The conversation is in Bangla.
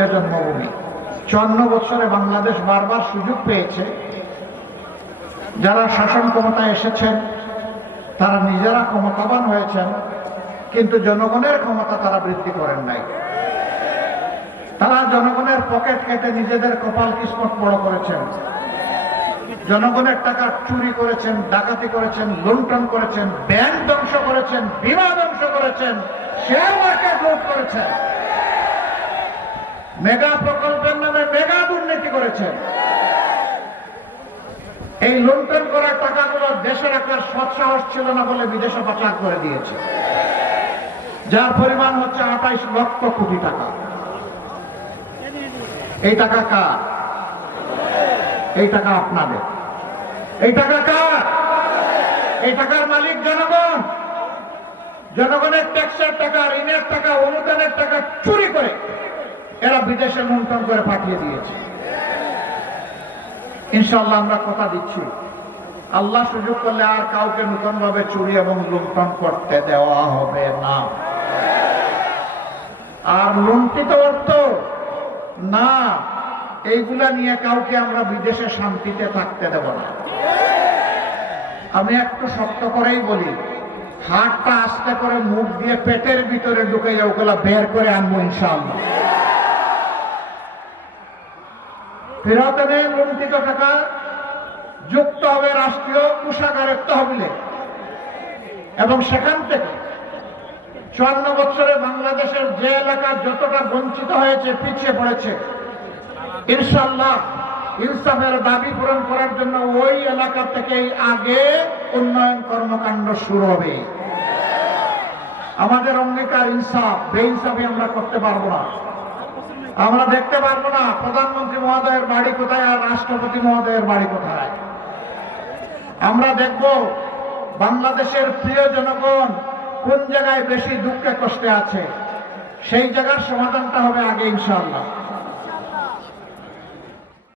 প্রিয় জন্মভূমি। 54 বছরে বাংলাদেশ বারবার সুযোগ পেয়েছে, যারা শাসন ক্ষমতায় এসেছেন তারা নিজেরা ক্ষমতাবান হয়েছেন, কিন্তু জনগণের ক্ষমতা তারা বৃদ্ধি করেন নাই। তারা জনগণের পকেট কেটে নিজেদের কপাল কিসমত বড় করেছেন, জনগণের টাকা চুরি করেছেন, ডাকাতি করেছেন, লুণ্ঠন করেছেন, ব্যাংক ধ্বংস করেছেন, বীমা ধ্বংস করেছেন, শেয়ার মার্কেট লুট করেছেন, মেগা প্রকল্পের নামে মেগা দুর্নীতি করেছেন। এই লুণ্ঠন করা টাকাগুলো দেশে রাখার সৎসাহস ছিল না বলে বিদেশে পাচার করে দিয়েছে, যার পরিমাণ হচ্ছে 28 লক্ষ কোটি টাকা। এই টাকা কার? এই টাকা আপনাদের। এই টাকা কার? এই টাকার মালিক জনগণ। জনগণের ট্যাক্সের টাকা, ঋণের টাকা, অনুদানের টাকা চুরি করে এরা বিদেশে লুণ্ঠন করে পাঠিয়ে দিয়েছে। ইনশাআল্লাহ আমরা কথা দিচ্ছি, আল্লাহ সুযোগ করলে আর কাউকে নতুন ভাবে চুরি এবং লুণ্ঠন করতে দেওয়া হবে না। আর লুণ্ঠিত অর্থ না, এইগুলা নিয়ে কাউকে আমরা বিদেশে শান্তিতে থাকতে দেব না। আমি একটু শক্ত করেই বলি, হাতটা আস্তে করে মুখ দিয়ে পেটের ভিতরে ঢুকে যাও, ওগুলা বের করে আনবো ইনশাআল্লাহ। ফেরত এনে লুণ্ঠিত টাকা যুক্ত হবে রাষ্ট্রীয় কোষাগারের তহবিলে, এবং সেখান থেকে 54 বছরে বাংলাদেশের যে এলাকা যতটা বঞ্চিত হয়েছে, পিছিয়ে পড়েছে, ইনশাআল্লাহ ইনসাফের দাবি পূরণ করার জন্য ওই এলাকা থেকেই আগে উন্নয়ন কর্মকাণ্ড শুরু হবে। আমাদের অঙ্গীকার ইনসাফ, বেইনসাফি আমরা করতে পারবো না। আমরা দেখতে পারবো না প্রধানমন্ত্রী মহোদয়ের বাড়ি কোথায় আর রাষ্ট্রপতি মহোদয়ের বাড়ি কোথায়। আমরা দেখব বাংলাদেশের প্রিয় জনগণ কোন জায়গায় বেশি দুঃখে কষ্টে আছে, সেই জায়গার সমাধানটা হবে আগে ইনশাআল্লাহ।